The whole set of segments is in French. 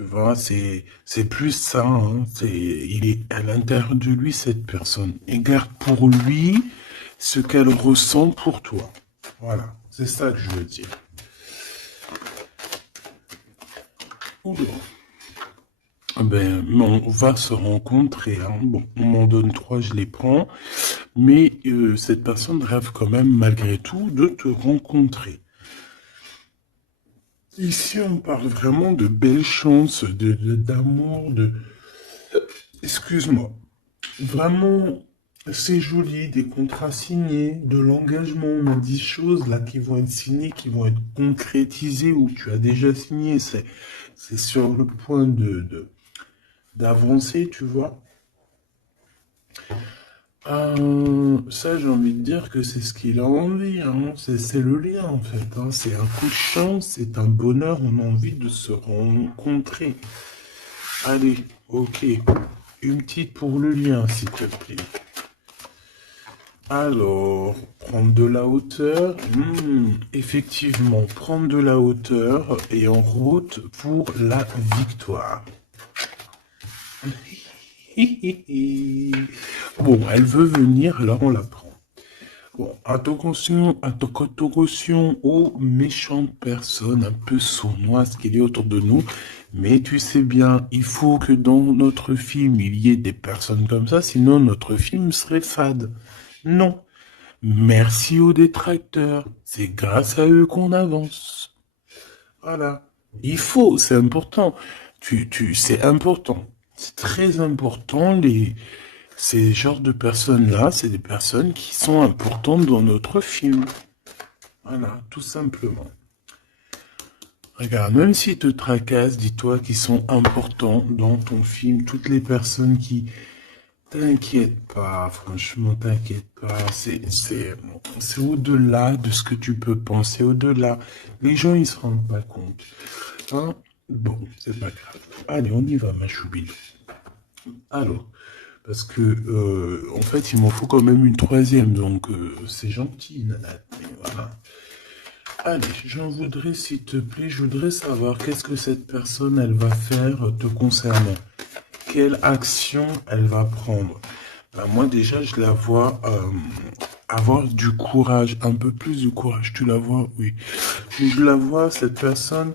Tu vois, c'est plus ça, hein. Il est à l'intérieur de lui, cette personne. Et garde pour lui ce qu'elle ressent pour toi. Voilà, c'est ça que je veux dire. Oula. Ah ben, on va se rencontrer, hein. Bon, on m'en donne trois, je les prends. Mais cette personne rêve quand même, malgré tout, de te rencontrer. Ici, on parle vraiment de belles chances, d'amour, de... Excuse-moi. Vraiment, c'est joli, des contrats signés, de l'engagement. On a 10 choses là qui vont être signées, qui vont être concrétisées ou tu as déjà signé. C'est sur le point d'avancer, tu vois. Ça, j'ai envie de dire que c'est ce qu'il a envie, hein. C'est le lien, en fait, hein. C'est un coup de chance, c'est un bonheur, on a envie de se rencontrer. Allez, ok. Une petite pour le lien, s'il te plaît. Alors, prendre de la hauteur. Effectivement, prendre de la hauteur et en route pour la victoire. Bon, elle veut venir, là on la prend. Bon, attention aux méchantes personnes un peu sournoises qu'il y a autour de nous. Mais tu sais bien, il faut que dans notre film, il y ait des personnes comme ça, sinon notre film serait fade. Non. Merci aux détracteurs. C'est grâce à eux qu'on avance. Voilà. Il faut, c'est important. C'est important. C'est très important, ces genres de personnes-là, c'est des personnes qui sont importantes dans notre film. Voilà, tout simplement. Regarde, même s'ils te tracassent, dis-toi qu'ils sont importants dans ton film. Toutes les personnes qui... T'inquiète pas, franchement, t'inquiète pas. C'est au-delà de ce que tu peux penser, au-delà. Les gens, ils se rendent pas compte. Hein? Bon, c'est pas grave. Allez, on y va, ma choubille. Alors, parce que, en fait, il m'en faut quand même une troisième, donc c'est gentil, Nanette, mais voilà. Allez, j'en voudrais, s'il te plaît, je voudrais savoir qu'est-ce que cette personne, elle va faire te concernant. Quelle action elle va prendre? Ben, moi, déjà, je la vois avoir du courage, un peu plus de courage. Tu la vois, oui. Je la vois, cette personne,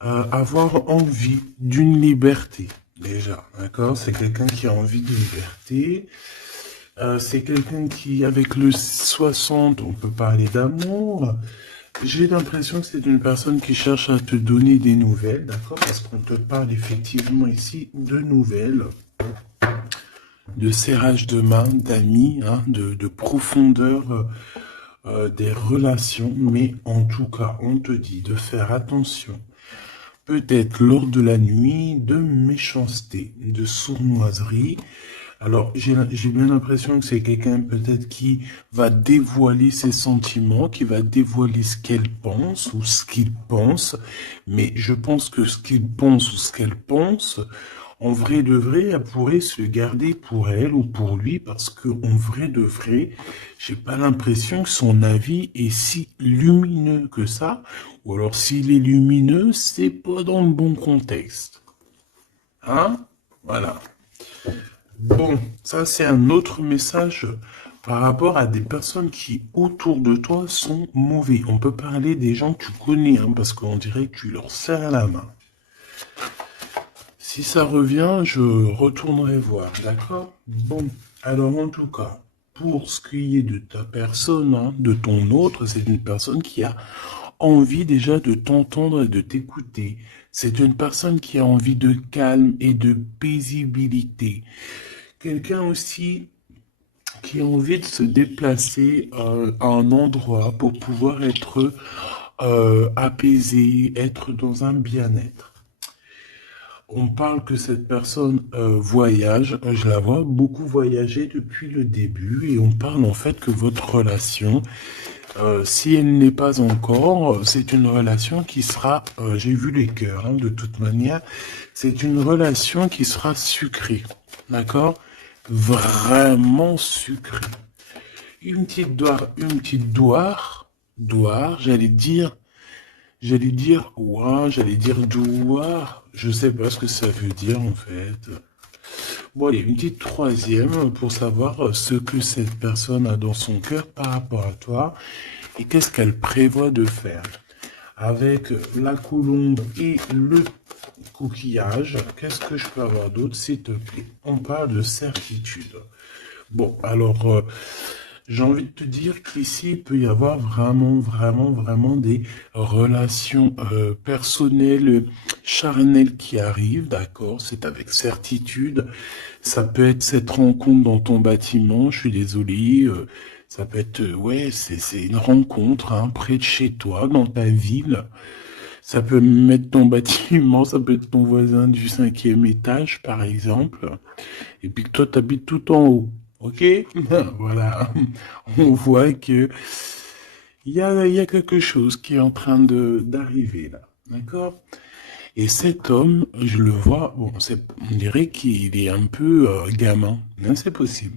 avoir envie d'une liberté. Déjà, d'accord? C'est quelqu'un qui a envie de liberté. C'est quelqu'un qui, avec le 60, on peut parler d'amour. J'ai l'impression que c'est une personne qui cherche à te donner des nouvelles, d'accord? Parce qu'on te parle effectivement ici de nouvelles, de serrage de main, d'amis, hein, de profondeur des relations. Mais en tout cas, on te dit de faire attention. Peut-être lors de la nuit, de méchanceté, de sournoiserie. Alors, j'ai bien l'impression que c'est quelqu'un peut-être qui va dévoiler ses sentiments, qui va dévoiler ce qu'elle pense ou ce qu'il pense. Mais je pense que ce qu'il pense ou ce qu'elle pense, en vrai de vrai, elle pourrait se garder pour elle ou pour lui parce que en vrai de vrai, j'ai pas l'impression que son avis est si lumineux que ça. Ou alors s'il est lumineux, c'est pas dans le bon contexte. Hein? Voilà. Bon, ça c'est un autre message par rapport à des personnes qui autour de toi sont mauvais. On peut parler des gens que tu connais, hein, parce qu'on dirait que tu leur serres la main. Si ça revient, je retournerai voir, d'accord? Bon, alors en tout cas, pour ce qui est de ta personne, hein, de ton autre, c'est une personne qui a envie déjà de t'entendre et de t'écouter. C'est une personne qui a envie de calme et de paisibilité. Quelqu'un aussi qui a envie de se déplacer à un endroit pour pouvoir être apaisé, être dans un bien-être. On parle que cette personne voyage, je la vois beaucoup voyager depuis le début et on parle en fait que votre relation, si elle n'est pas encore, c'est une relation qui sera, j'ai vu les cœurs, hein, de toute manière, c'est une relation qui sera sucrée, d'accord? Vraiment sucrée. Une petite doire, j'allais dire, j'allais dire ouah, j'allais dire douar. Je sais pas ce que ça veut dire en fait. Bon, allez, une petite troisième pour savoir ce que cette personne a dans son cœur par rapport à toi et qu'est-ce qu'elle prévoit de faire. Avec la colombe et le coquillage, qu'est-ce que je peux avoir d'autre, s'il te plaît? On parle de certitude. Bon, alors, j'ai envie de te dire qu'ici, il peut y avoir vraiment des relations personnelles, charnelles qui arrivent, d'accord? C'est avec certitude. Ça peut être cette rencontre dans ton bâtiment, je suis désolé. Ça peut être, ouais, c'est une rencontre hein, près de chez toi, dans ta ville. Ça peut mettre ton bâtiment, ça peut être ton voisin du 5e étage, par exemple. Et puis que toi, t'habites tout en haut. Ok? Voilà. On voit que il y a quelque chose qui est en train d'arriver là. D'accord? Et cet homme, je le vois, bon, on dirait qu'il est un peu gamin. Hein, c'est possible.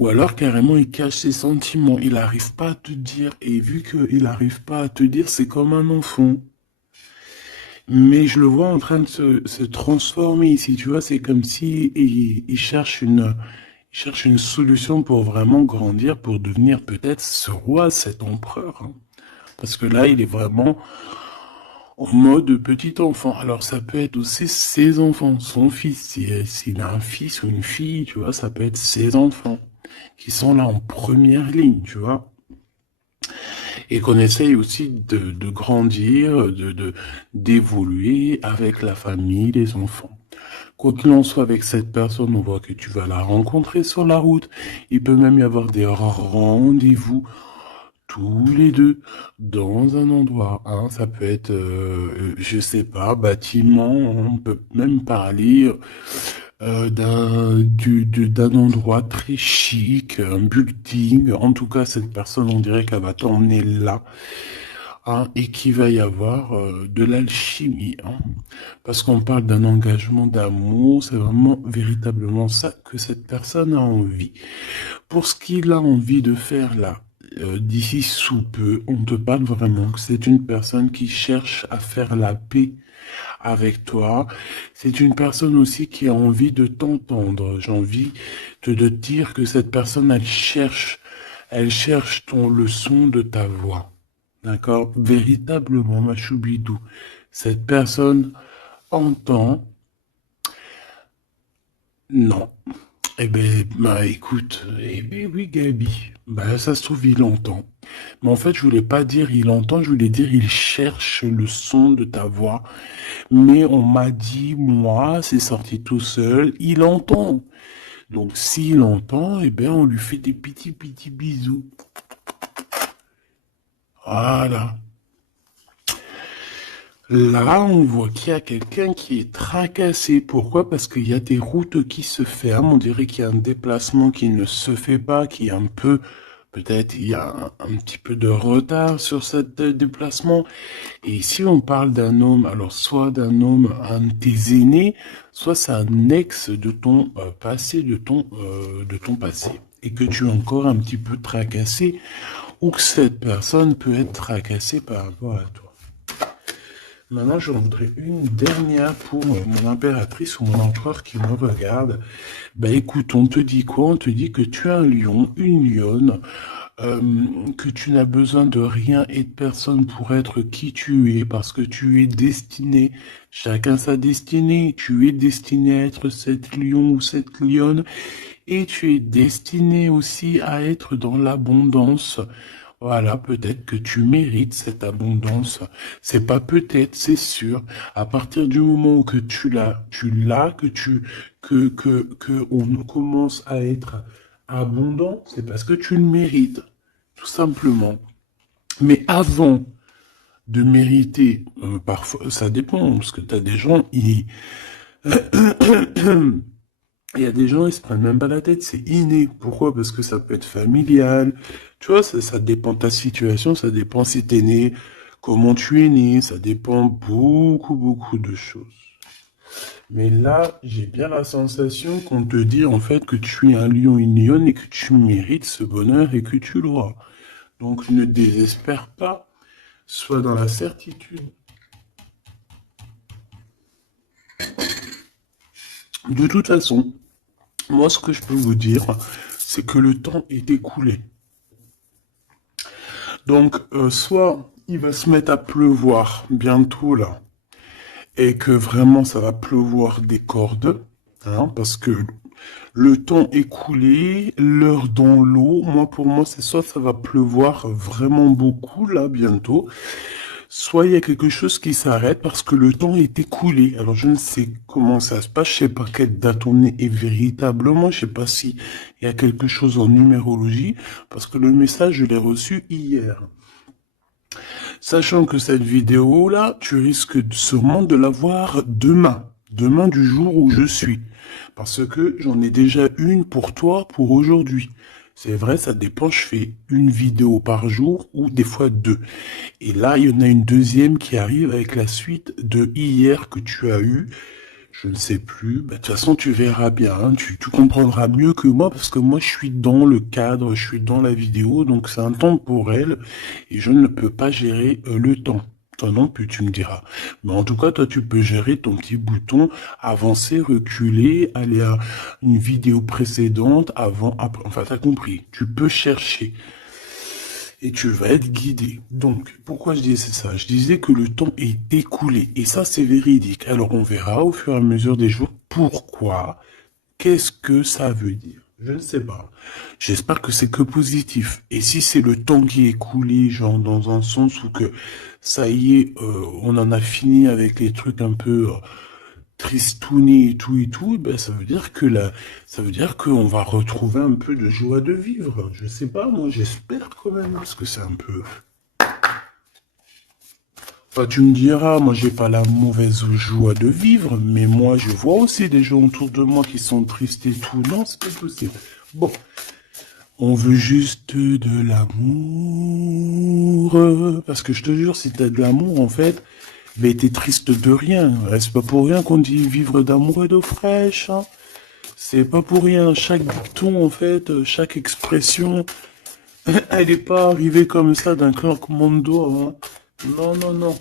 Ou alors carrément il cache ses sentiments, il n'arrive pas à te dire, et vu qu'il n'arrive pas à te dire, c'est comme un enfant. Mais je le vois en train de se transformer ici, tu vois, c'est comme si il cherche une solution pour vraiment grandir, pour devenir peut-être ce roi, cet empereur. Hein. Parce que là, il est vraiment en mode petit enfant. Alors ça peut être aussi ses enfants, son fils, s'il a un fils ou une fille, tu vois, ça peut être ses enfants qui sont là en première ligne, tu vois. Et qu'on essaye aussi de grandir, d'évoluer avec la famille, les enfants. Quoi qu'il en soit avec cette personne, on voit que tu vas la rencontrer sur la route. Il peut même y avoir des rendez-vous tous les deux dans un endroit. Hein. Ça peut être, je sais pas, bâtiment. On peut même parler d'un endroit très chic, un building. En tout cas, cette personne, on dirait qu'elle va t'emmener là. Hein, et qu'il va y avoir de l'alchimie. Hein, parce qu'on parle d'un engagement d'amour, c'est vraiment véritablement ça que cette personne a envie. Pour ce qu'il a envie de faire là, d'ici sous peu, on te parle vraiment que c'est une personne qui cherche à faire la paix avec toi. C'est une personne aussi qui a envie de t'entendre. J'ai envie de dire que cette personne, elle cherche le son de ta voix. D'accord? Véritablement, ma choubidou. Cette personne entend, non. Eh ben, bah écoute, eh ben oui, Gabi. Bah ça se trouve, il entend. Mais en fait, je voulais pas dire il entend, je voulais dire il cherche le son de ta voix. Mais on m'a dit, moi, c'est sorti tout seul, il entend. Donc s'il entend, eh ben on lui fait des petits bisous. Voilà. Là, on voit qu'il y a quelqu'un qui est tracassé. Pourquoi? Parce qu'il y a des routes qui se ferment. On dirait qu'il y a un déplacement qui ne se fait pas, qui est un peu, peut-être, il y a un petit peu de retard sur ce déplacement. Et ici, on parle d'un homme, alors soit d'un homme, un de tes aînés, soit c'est un ex de ton passé, de ton passé. Et que tu es encore un petit peu tracassé, ou que cette personne peut être tracassée par rapport à toi. Maintenant, je voudrais une dernière pour mon impératrice ou mon empereur qui me regarde. Bah écoute, on te dit quoi? On te dit que tu es un lion, une lionne, que tu n'as besoin de rien et de personne pour être qui tu es, parce que tu es destiné, chacun sa destinée, tu es destiné à être cette lion ou cette lionne, et tu es destiné aussi à être dans l'abondance. Voilà, peut-être que tu mérites cette abondance. C'est pas peut-être, c'est sûr. À partir du moment que tu l'as, que on commence à être abondant, c'est parce que tu le mérites, tout simplement. Mais avant de mériter, parfois, ça dépend, parce que t'as des gens, il y a des gens, ils se prennent même pas la tête, c'est inné. Pourquoi? Parce que ça peut être familial. Tu vois, ça dépend de ta situation, ça dépend si t'es né, comment tu es né, ça dépend beaucoup de choses. Mais là, j'ai bien la sensation qu'on te dit en fait que tu es un lion, une lionne et que tu mérites ce bonheur et que tu l'auras. Donc ne désespère pas. sois dans la certitude. De toute façon, moi, ce que je peux vous dire, c'est que le temps est écoulé. Donc, soit il va se mettre à pleuvoir bientôt, là, et que vraiment ça va pleuvoir des cordes, hein, parce que le temps écoulé, l'heure dans l'eau, moi pour moi c'est soit ça va pleuvoir vraiment beaucoup là bientôt, soit il y a quelque chose qui s'arrête parce que le temps est écoulé. Alors je ne sais comment ça se passe, je sais pas quelle date on est et véritablement, je sais pas si il y a quelque chose en numérologie, parce que le message je l'ai reçu hier. Sachant que cette vidéo-là, tu risques sûrement de la voir demain. Demain du jour où je suis. Parce que j'en ai déjà une pour toi pour aujourd'hui. C'est vrai, ça dépend, je fais une vidéo par jour ou des fois deux. Et là, il y en a une deuxième qui arrive avec la suite de hier que tu as eu. Je ne sais plus. Bah, de toute façon, tu verras bien. Hein. Tu comprendras mieux que moi parce que moi, je suis dans le cadre, je suis dans la vidéo. Donc, c'est un temps pour elle et je ne peux pas gérer le temps. Toi non plus, tu me diras. Mais en tout cas, toi, tu peux gérer ton petit bouton, avancer, reculer, aller à une vidéo précédente, avant, après. Enfin, t'as compris. Tu peux chercher et tu vas être guidé. Donc, pourquoi je disais ça? Je disais que le temps est écoulé, et ça c'est véridique. Alors on verra au fur et à mesure des jours pourquoi, qu'est-ce que ça veut dire. Je ne sais pas. J'espère que c'est que positif. Et si c'est le temps qui est écoulé, genre dans un sens où que ça y est, on en a fini avec les trucs un peu tristouné et tout, ben ça veut dire que là, ça veut dire qu'on va retrouver un peu de joie de vivre. Je sais pas, moi j'espère quand même, parce que c'est un peu. Enfin, tu me diras, moi j'ai pas la mauvaise joie de vivre, mais moi je vois aussi des gens autour de moi qui sont tristes et tout. Non, c'est pas possible. Bon, on veut juste de l'amour. Parce que je te jure, si t'as de l'amour, en fait, mais t'es triste de rien. C'est pas pour rien qu'on dit vivre d'amour et d'eau fraîche. Hein. C'est pas pour rien. Chaque dicton, en fait, chaque expression, elle n'est pas arrivée comme ça d'un claquement de doigts. Hein. Non, non, non.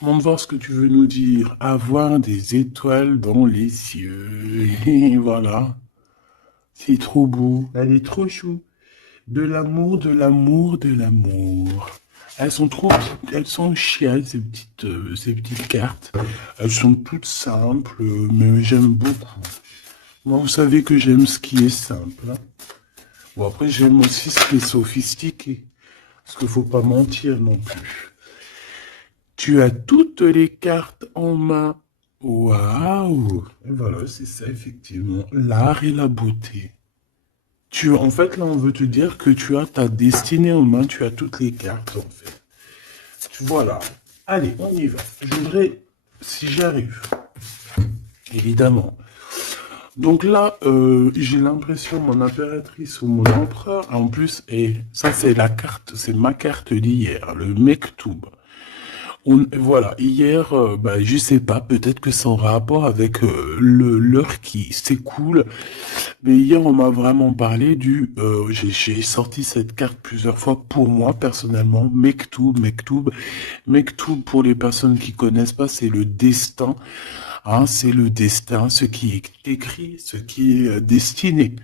Montre voir ce que tu veux nous dire. Avoir des étoiles dans les cieux. Et voilà. C'est trop beau. Elle est trop chou. De l'amour, de l'amour, de l'amour. Elles sont trop petites, elles sont chiales, ces petites cartes. Elles sont toutes simples, mais j'aime beaucoup. Moi, vous savez que j'aime ce qui est simple. Hein. Bon, après, j'aime aussi ce qui est sophistiqué. Parce qu'il faut pas mentir non plus. Tu as toutes les cartes en main. Waouh! Et voilà, c'est ça, effectivement. L'art et la beauté. En fait, là, on veut te dire que tu as ta destinée en main, tu as toutes les cartes, en fait. Voilà. Allez, on y va. Je voudrais, si j'arrive, évidemment. Donc là, j'ai l'impression, mon impératrice ou mon empereur, en plus, et ça, c'est la carte, c'est ma carte d'hier, le Mektoub. Voilà, hier, je sais pas, peut-être que c'est en rapport avec l'heure qui s'écoule, mais hier on m'a vraiment parlé j'ai sorti cette carte plusieurs fois pour moi personnellement, Mektoub pour les personnes qui connaissent pas, c'est le destin, hein, c'est le destin, ce qui est écrit, ce qui est destiné.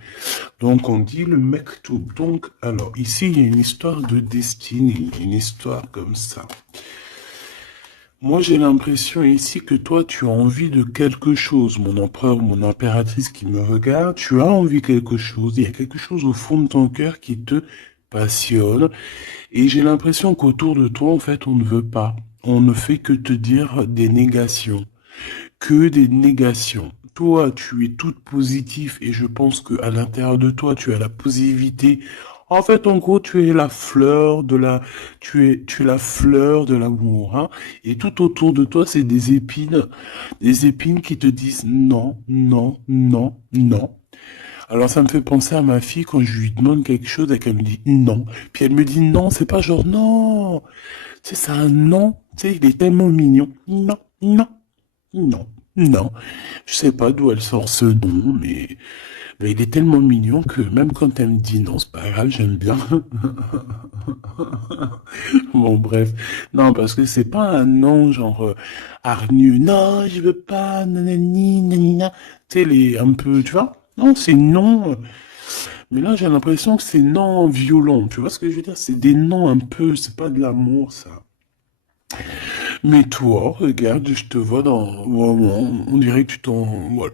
Donc on dit le Mektoub. Donc alors ici il y a une histoire de destinée, une histoire comme ça. Moi, j'ai l'impression ici que toi, tu as envie de quelque chose, mon empereur, mon impératrice qui me regarde, tu as envie de quelque chose, il y a quelque chose au fond de ton cœur qui te passionne, et j'ai l'impression qu'autour de toi, en fait, on ne veut pas. On ne fait que te dire des négations, que des négations. Toi, tu es toute positive, et je pense qu'à l'intérieur de toi, tu as la positivité. En fait, en gros, tu es la fleur de tu es la fleur de l'amour, hein. Et tout autour de toi, c'est des épines qui te disent non, non, non, non. Alors, ça me fait penser à ma fille quand je lui demande quelque chose et qu'elle me dit non. Puis elle me dit non, c'est pas genre non. C'est un non. Tu sais, il est tellement mignon. Non, non, non. Non, je sais pas d'où elle sort ce nom, mais il est tellement mignon que même quand elle me dit non, c'est pas grave, j'aime bien. Bon, bref. Non, parce que c'est pas un nom genre hargneux. Non, je veux pas, nanani, nanina. Tu sais, les un peu, tu vois? Non, c'est non. Mais là, j'ai l'impression que c'est non violent. Tu vois ce que je veux dire? C'est des noms un peu, c'est pas de l'amour, ça. Mais toi, regarde, je te vois dans... Vraiment, on dirait que tu t'en... Voilà.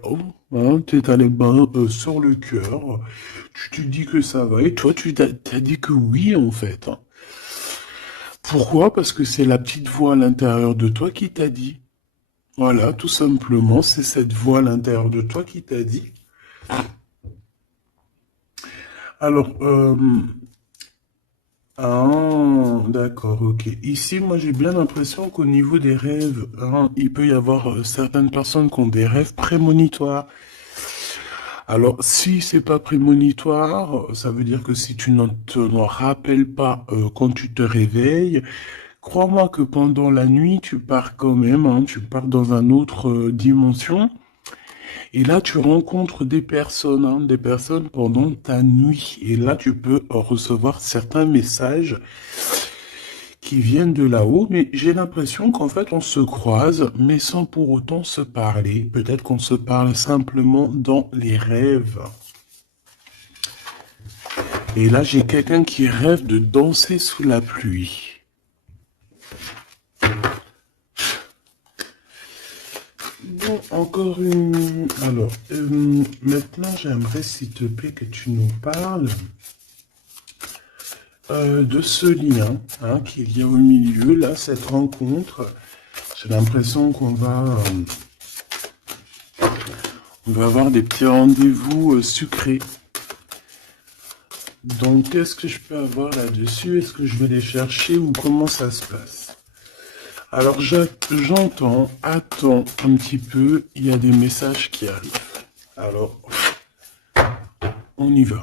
Hein, t'es allé ben, sur le cœur. Tu te dis que ça va. Et toi, t'as dit que oui, en fait. Hein. Pourquoi? Parce que c'est la petite voix à l'intérieur de toi qui t'a dit. Voilà, tout simplement, c'est cette voix à l'intérieur de toi qui t'a dit. Alors, ah, d'accord, ok. Ici, moi, j'ai bien l'impression qu'au niveau des rêves, hein, il peut y avoir certaines personnes qui ont des rêves prémonitoires. Alors, si c'est pas prémonitoire, ça veut dire que si tu ne te n'en rappelles pas quand tu te réveilles, crois-moi que pendant la nuit, tu pars quand même, hein, tu pars dans une autre dimension. Et là, tu rencontres des personnes pendant ta nuit. Et là, tu peux recevoir certains messages qui viennent de là-haut. Mais j'ai l'impression qu'en fait, on se croise, mais sans pour autant se parler. Peut-être qu'on se parle simplement dans les rêves. Et là, j'ai quelqu'un qui rêve de danser sous la pluie. Bon, encore une... Alors, maintenant, j'aimerais, s'il te plaît, que tu nous parles de ce lien hein, qu'il y a au milieu, là, cette rencontre. J'ai l'impression on va avoir des petits rendez-vous sucrés. Donc, qu'est-ce que je peux avoir là-dessus? Est-ce que je vais les chercher ou comment ça se passe? Alors, j'entends, attends un petit peu, il y a des messages qui arrivent. Alors, on y va.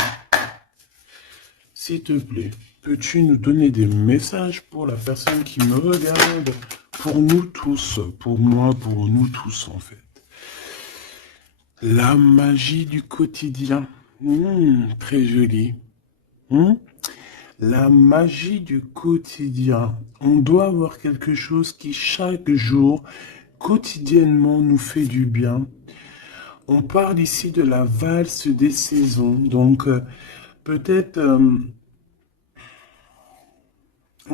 S'il te plaît, peux-tu nous donner des messages pour la personne qui me regarde? Pour nous tous, pour moi, pour nous tous en fait. La magie du quotidien. Très joli. La magie du quotidien. On doit avoir quelque chose qui chaque jour, quotidiennement, nous fait du bien. On parle ici de la valse des saisons. Donc, peut-être,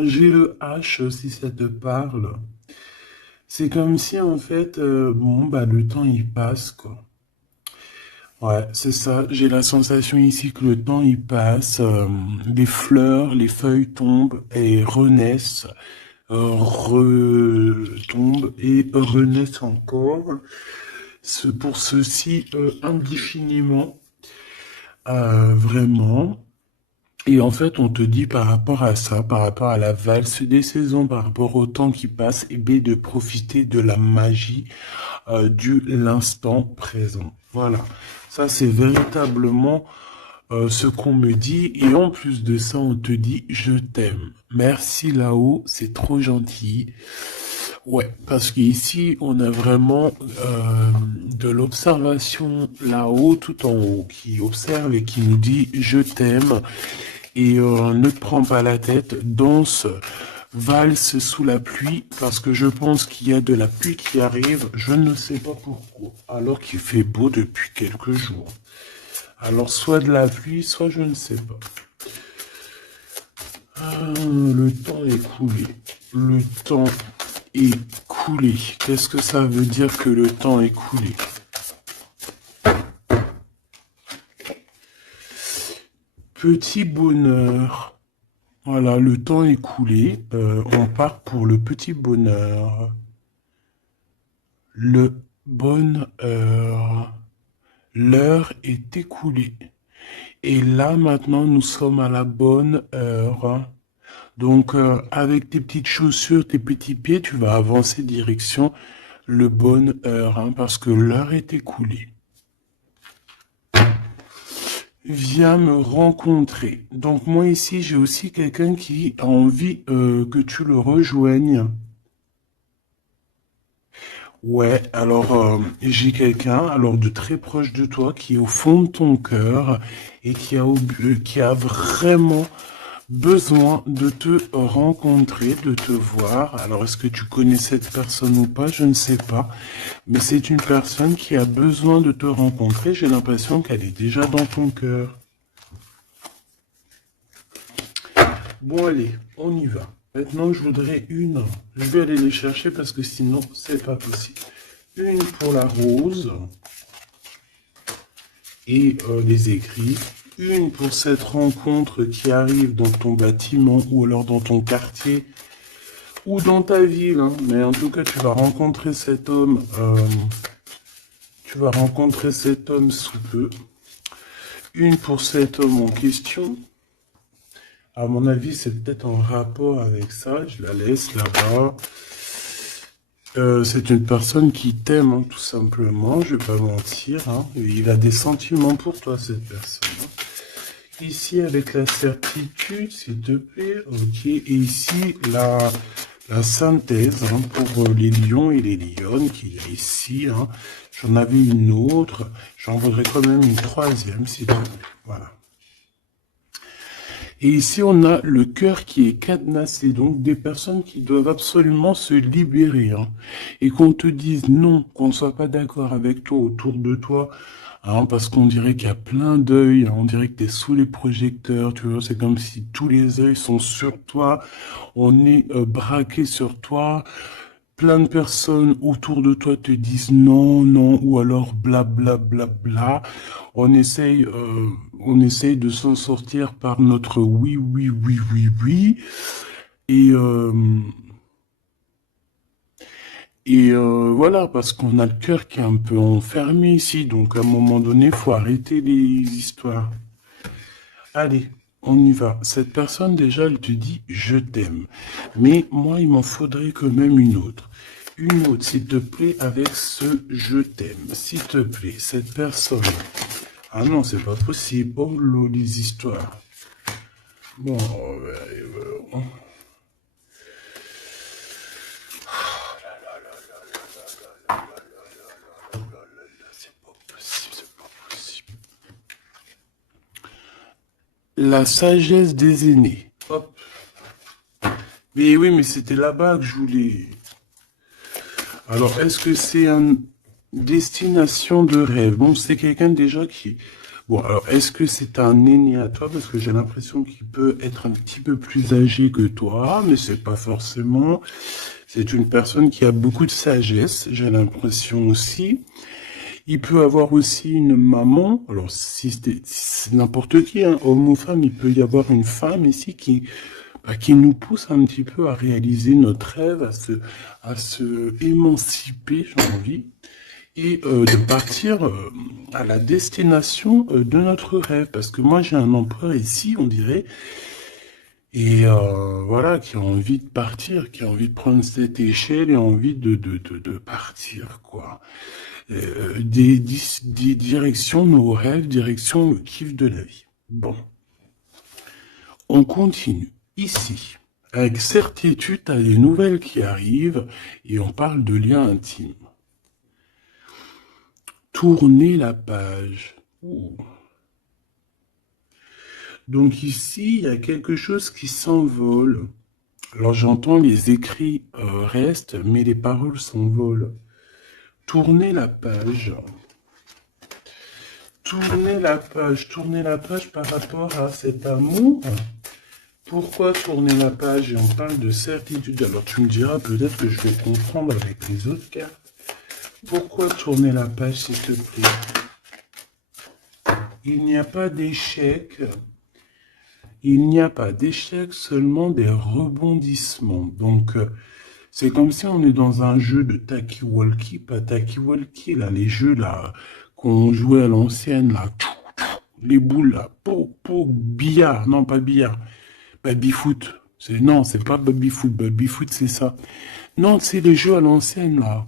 j'ai le H si ça te parle. C'est comme si, en fait, bon, bah, le temps, il passe, quoi. Ouais, c'est ça. J'ai la sensation ici que le temps il passe, les fleurs, les feuilles tombent et renaissent, retombent et renaissent encore. Pour ceci indéfiniment, vraiment. Et en fait, on te dit par rapport à ça, par rapport à la valse des saisons, par rapport au temps qui passe, et bien de profiter de la magie du l'instant présent. Voilà. Ça, c'est véritablement ce qu'on me dit. Et en plus de ça, on te dit, je t'aime. Merci là-haut, c'est trop gentil. Ouais, parce qu'ici, on a vraiment de l'observation là-haut, tout en haut, qui observe et qui nous dit, je t'aime. Et ne te prends pas la tête, danse, valse sous la pluie, parce que je pense qu'il y a de la pluie qui arrive, je ne sais pas pourquoi, alors qu'il fait beau depuis quelques jours. Alors soit de la pluie, soit je ne sais pas. Le temps est coulé. Le temps est coulé. Qu'est-ce que ça veut dire que le temps est coulé? Petit bonheur. Voilà, le temps est coulé. On part pour le petit bonheur. Le bonheur. L'heure est écoulée. Et là, maintenant, nous sommes à la bonne heure. Donc, avec tes petites chaussures, tes petits pieds, tu vas avancer direction le bonne heure, hein, parce que l'heure est écoulée. Viens me rencontrer. Donc, moi, ici, j'ai aussi quelqu'un qui a envie que tu le rejoignes. Ouais, alors j'ai quelqu'un, alors de très proche de toi, qui est au fond de ton cœur et qui a vraiment besoin de te rencontrer, de te voir. Alors est-ce que tu connais cette personne ou pas? Je ne sais pas. Mais c'est une personne qui a besoin de te rencontrer. J'ai l'impression qu'elle est déjà dans ton cœur. Bon, allez, on y va. Maintenant, je voudrais une. Je vais aller les chercher parce que sinon, c'est pas possible. Une pour la rose et les écrits. Une pour cette rencontre qui arrive dans ton bâtiment ou alors dans ton quartier ou dans ta ville. Hein. Mais en tout cas, tu vas rencontrer cet homme. Tu vas rencontrer cet homme sous peu. Une pour cet homme en question. À mon avis, c'est peut-être en rapport avec ça. Je la laisse là-bas. C'est une personne qui t'aime, hein, tout simplement. Je vais pas mentir. Hein. Il a des sentiments pour toi, cette personne. Hein. Ici, avec la certitude, s'il te plaît. Ok. Et ici, la synthèse hein, pour les lions et les lionnes qu'il y a ici. Hein. J'en avais une autre. J'en voudrais quand même une troisième, s'il te plaît. Voilà. Et ici, on a le cœur qui est cadenassé, donc des personnes qui doivent absolument se libérer. Hein, et qu'on te dise non, qu'on ne soit pas d'accord avec toi, autour de toi, hein, parce qu'on dirait qu'il y a plein d'œils, hein, on dirait que tu es sous les projecteurs, tu vois, c'est comme si tous les œils sont sur toi, on est braqué sur toi, plein de personnes autour de toi te disent non, non, ou alors bla bla bla bla. On essaye de s'en sortir par notre oui, oui, oui, oui, oui. Et, euh, voilà, parce qu'on a le cœur qui est un peu enfermé ici. Donc à un moment donné, il faut arrêter les histoires. Allez, on y va. Cette personne, déjà, elle te dit je t'aime. Mais moi, il m'en faudrait quand même une autre. Une autre, s'il te plaît, avec ce je t'aime. S'il te plaît, cette personne. Ah non, c'est pas possible. Oh là, les histoires. Bon, c'est pas possible, c'est pas possible. La sagesse des aînés. Hop. Mais oui, mais c'était là-bas que je voulais. Alors, est-ce que c'est une destination de rêve? Bon, c'est quelqu'un déjà qui... Bon, alors, est-ce que c'est un aîné à toi? Parce que j'ai l'impression qu'il peut être un petit peu plus âgé que toi, mais c'est pas forcément. C'est une personne qui a beaucoup de sagesse, j'ai l'impression aussi. Il peut avoir aussi une maman. Alors, si c'est n'importe qui, hein, homme ou femme, il peut y avoir une femme ici qui nous pousse un petit peu à réaliser notre rêve, à se émanciper, j'ai envie, et de partir à la destination de notre rêve. Parce que moi, j'ai un empereur ici, on dirait, et voilà, qui a envie de partir, qui a envie de prendre cette échelle et envie de partir, quoi. Des directions, nos rêves, direction le kiff de la vie. Bon, on continue. Ici, avec certitude, tu as des nouvelles qui arrivent et on parle de liens intimes. Tourner la page. Ouh. Donc ici, il y a quelque chose qui s'envole. Alors j'entends les écrits restent, mais les paroles s'envolent. Tourner la page. Tourner la page par rapport à cet amour. Pourquoi tourner la page et on parle de certitude? Alors tu me diras peut-être que je vais comprendre avec les autres cartes. Pourquoi tourner la page, s'il te plaît? Il n'y a pas d'échec. Il n'y a pas d'échec, seulement des rebondissements. Donc, c'est comme si on est dans un jeu de Taki-Walkie, pas Taki-Walkie, là, les jeux là qu'on jouait à l'ancienne, là, les boules là, billard, non pas billard, baby-foot. Non, c'est pas baby-foot, baby-foot c'est ça. Non, c'est les jeux à l'ancienne là,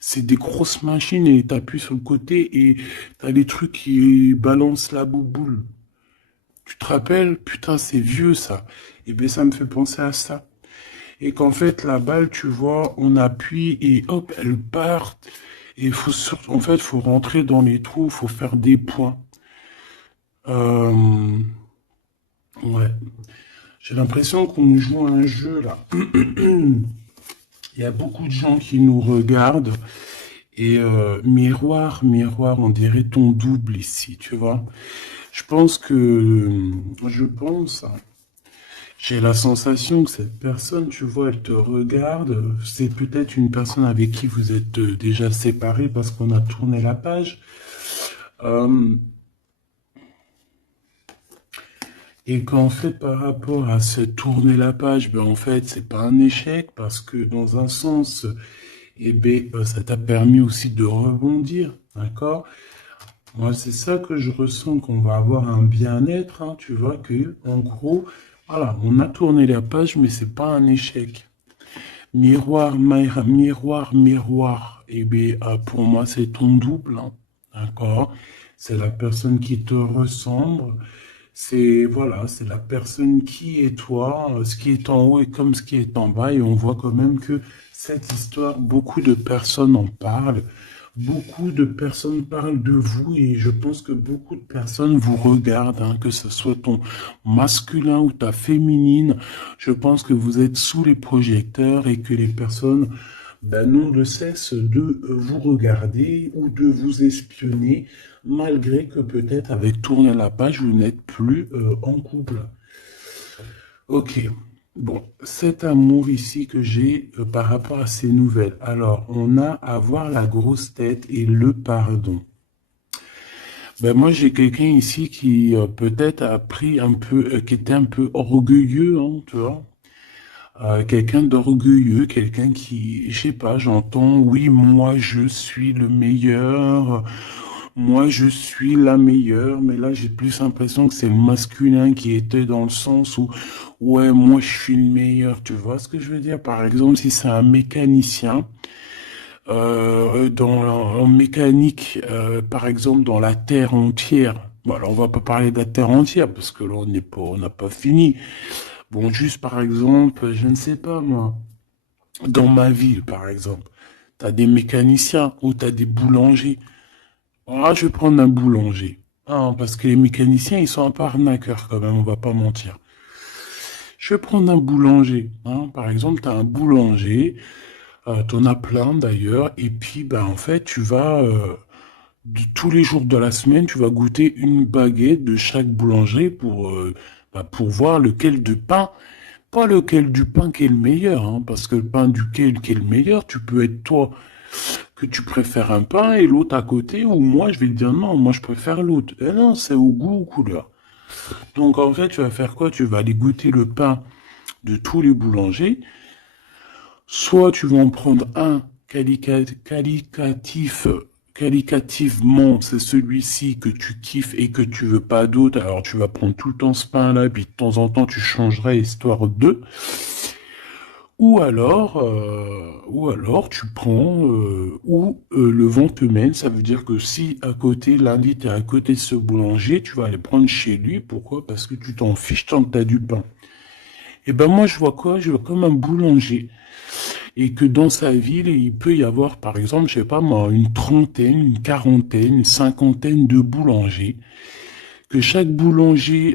c'est des grosses machines et t'appuies sur le côté et t'as les trucs qui balancent la bouboule. Tu te rappelles? Putain, c'est vieux ça. Et bien ça me fait penser à ça. et qu'en fait, la balle, tu vois, on appuie et hop, elle part. Et en fait, faut rentrer dans les trous, faut faire des points. Euh, ouais. J'ai l'impression qu'on joue à un jeu là. Il y a beaucoup de gens qui nous regardent et miroir, miroir, on dirait ton double ici, tu vois. Je pense, hein, j'ai la sensation que cette personne, tu vois, elle te regarde. C'est peut-être une personne avec qui vous êtes déjà séparés parce qu'on a tourné la page. Euh, et qu'en fait, par rapport à se tourner la page, ben en fait, c'est pas un échec parce que dans un sens, eh ben, ça t'a permis aussi de rebondir, d'accord? Moi, c'est ça que je ressens qu'on va avoir un bien-être, hein, tu vois, que, en gros, voilà, on a tourné la page, mais c'est pas un échec. Miroir, miroir, miroir. Eh bien, pour moi, c'est ton double, hein, d'accord? C'est la personne qui te ressemble. C'est, voilà, c'est la personne qui est toi. Ce qui est en haut est comme ce qui est en bas. Et on voit quand même que cette histoire, beaucoup de personnes en parlent. Beaucoup de personnes parlent de vous et je pense que beaucoup de personnes vous regardent, hein, que ce soit ton masculin ou ta féminine. Je pense que vous êtes sous les projecteurs et que les personnes n'ont de cesse de vous regarder ou de vous espionner, malgré que peut-être avec tourner la page, vous n'êtes plus en couple. Ok. Bon, cet amour ici que j'ai par rapport à ces nouvelles. Alors, on a à voir la grosse tête et le pardon. Ben moi, j'ai quelqu'un ici qui peut-être a pris un peu, qui était un peu orgueilleux, hein, tu vois. Quelqu'un d'orgueilleux, quelqu'un qui, je sais pas, j'entends, oui, moi je suis le meilleur, moi je suis la meilleure, mais là j'ai plus l'impression que c'est le masculin qui était dans le sens où, ouais, moi je suis le meilleur, tu vois ce que je veux dire? Par exemple, si c'est un mécanicien, en mécanique, par exemple, dans la Terre entière, bon, alors on va pas parler de la Terre entière, parce que là on n'a pas fini. Bon, juste par exemple, je ne sais pas moi, dans ma ville par exemple, t'as des mécaniciens ou t'as des boulangers. Ah, je vais prendre un boulanger. Ah, parce que les mécaniciens, ils sont un peu arnaqueurs quand même, on va pas mentir. Je vais prendre un boulanger. Hein. Par exemple, t'as un boulanger, t'en as plein d'ailleurs, et puis ben en fait, tu vas tous les jours de la semaine, tu vas goûter une baguette de chaque boulanger pour voir lequel de pain. Pas lequel du pain qui est le meilleur, hein, parce que le pain duquel qui est le meilleur, tu peux être toi que tu préfères un pain et l'autre à côté, ou moi je vais te dire non, moi je préfère l'autre. Et non, c'est au goût, aux couleurs. Donc en fait, tu vas faire quoi? Tu vas aller goûter le pain de tous les boulangers. Soit tu vas en prendre un qualitativement, c'est celui-ci que tu kiffes et que tu veux pas d'autre. Alors tu vas prendre tout le temps ce pain-là, puis de temps en temps tu changerais histoire de. Ou alors tu prends où le vent te mène. Ça veut dire que si à côté, lundi, tu es à côté de ce boulanger, tu vas aller prendre chez lui. Pourquoi? Parce que tu t'en fiches tant que tu as du pain. Et ben moi, je vois quoi? Je vois comme un boulanger. Et que dans sa ville, il peut y avoir, par exemple, je sais pas moi, une trentaine, une quarantaine, une cinquantaine de boulangers. Que chaque boulanger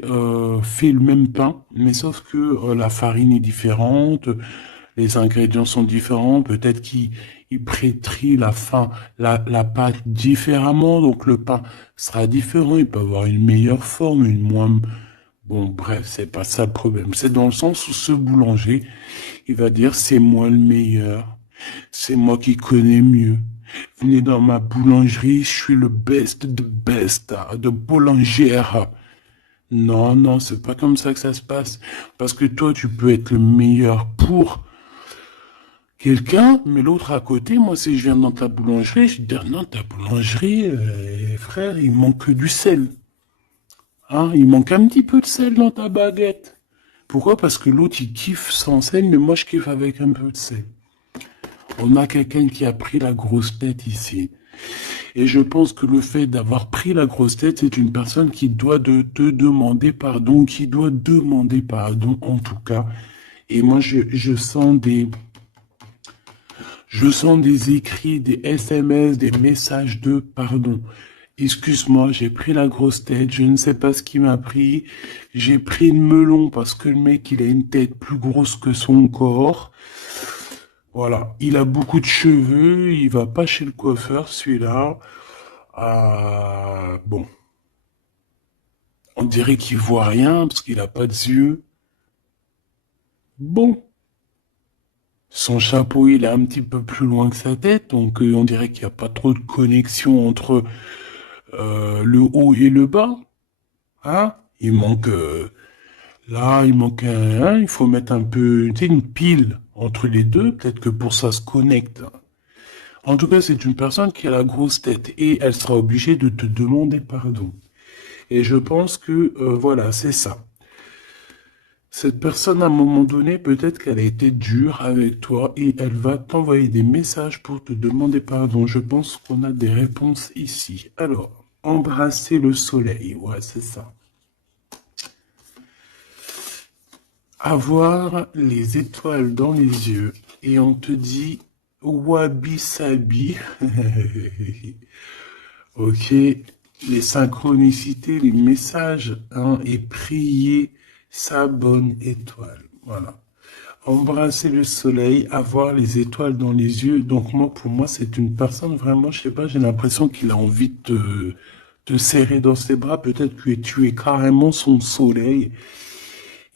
fait le même pain, mais sauf que la farine est différente, les ingrédients sont différents, peut-être qu'il pétrit la pâte différemment, donc le pain sera différent, il peut avoir une meilleure forme, une moins... Bon, bref, c'est pas ça le problème. C'est dans le sens où ce boulanger, il va dire c'est moi le meilleur, c'est moi qui connais mieux. Venez dans ma boulangerie, je suis le best de best, de boulangère. Non, non, c'est pas comme ça que ça se passe. Parce que toi, tu peux être le meilleur pour quelqu'un, mais l'autre à côté, moi, si je viens dans ta boulangerie, je dis, non, ta boulangerie, frère, il manque du sel. Hein, il manque un petit peu de sel dans ta baguette. Pourquoi? Parce que l'autre, il kiffe sans sel, mais moi, je kiffe avec un peu de sel. On a quelqu'un qui a pris la grosse tête ici. Et je pense que le fait d'avoir pris la grosse tête, c'est une personne qui doit te demander pardon, qui doit demander pardon en tout cas. Et moi, je sens des écrits, des SMS, des messages de pardon. Excuse-moi, j'ai pris la grosse tête, je ne sais pas ce qui m'a pris. J'ai pris le melon parce que le mec, il a une tête plus grosse que son corps. Voilà, il a beaucoup de cheveux, il va pas chez le coiffeur, celui-là. Bon, on dirait qu'il voit rien parce qu'il a pas de yeux. Bon, son chapeau, il est un petit peu plus loin que sa tête, donc on dirait qu'il n'y a pas trop de connexion entre le haut et le bas. Hein? Il manque là, il manque un, il faut mettre un peu, tu sais, une pile entre les deux, peut-être que pour ça se connecte. En tout cas, c'est une personne qui a la grosse tête et elle sera obligée de te demander pardon. Et je pense que, voilà, c'est ça. Cette personne, à un moment donné, peut-être qu'elle a été dure avec toi et elle va t'envoyer des messages pour te demander pardon. Je pense qu'on a des réponses ici. Alors, embrasser le soleil. Ouais, c'est ça. Avoir les étoiles dans les yeux et on te dit wabi sabi. Ok, les synchronicités, les messages, hein, et prier sa bonne étoile. Voilà. Embrasser le soleil, avoir les étoiles dans les yeux. Donc moi, pour moi, c'est une personne vraiment, je sais pas, j'ai l'impression qu'il a envie de te serrer dans ses bras. Peut-être que tu es carrément son soleil.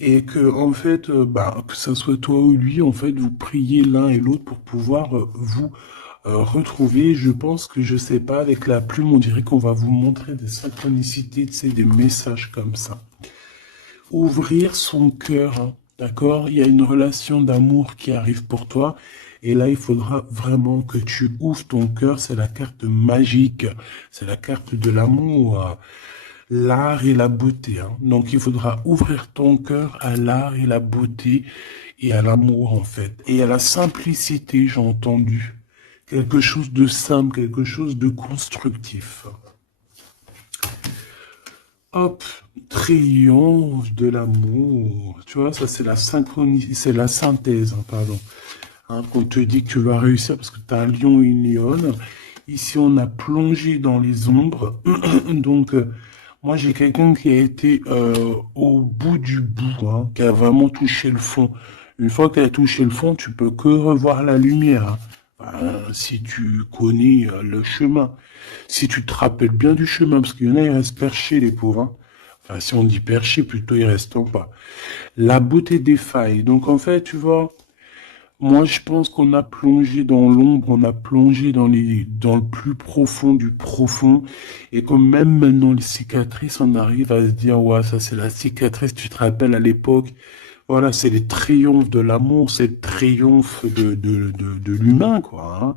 Et que, en fait, bah, que ce soit toi ou lui, en fait, vous priez l'un et l'autre pour pouvoir vous retrouver. Je pense que, je sais pas, avec la plume, on dirait qu'on va vous montrer des synchronicités, tu sais, des messages comme ça. Ouvrir son cœur, hein, d'accord? Il y a une relation d'amour qui arrive pour toi. Et là, il faudra vraiment que tu ouvres ton cœur. C'est la carte magique. C'est la carte de l'amour, l'art et la beauté, hein. Donc, il faudra ouvrir ton cœur à l'art et la beauté et à l'amour, en fait. Et à la simplicité, j'ai entendu. Quelque chose de simple, quelque chose de constructif. Hop, triomphe de l'amour. Tu vois, ça c'est la synchronie, c'est la synthèse, hein, pardon. Hein, qu'on te dit que tu vas réussir parce que tu as un lion et une lionne. Ici, on a plongé dans les ombres. Donc, moi, j'ai quelqu'un qui a été au bout du bout, hein, qui a vraiment touché le fond. Une fois qu'elle a touché le fond, tu peux que revoir la lumière, hein. Si tu connais le chemin, si tu te rappelles bien du chemin, parce qu'il y en a, ils restent perchés, les pauvres, hein. Enfin, si on dit perchés, plutôt ils restent en bas. La beauté des failles. Donc, en fait, tu vois, moi, je pense qu'on a plongé dans l'ombre, on a plongé dans le plus profond du profond. Et comme même maintenant, les cicatrices, on arrive à se dire, ouais, ça c'est la cicatrice, tu te rappelles à l'époque. Voilà, c'est les triomphes de l'amour, c'est le triomphe de l'humain, quoi, hein.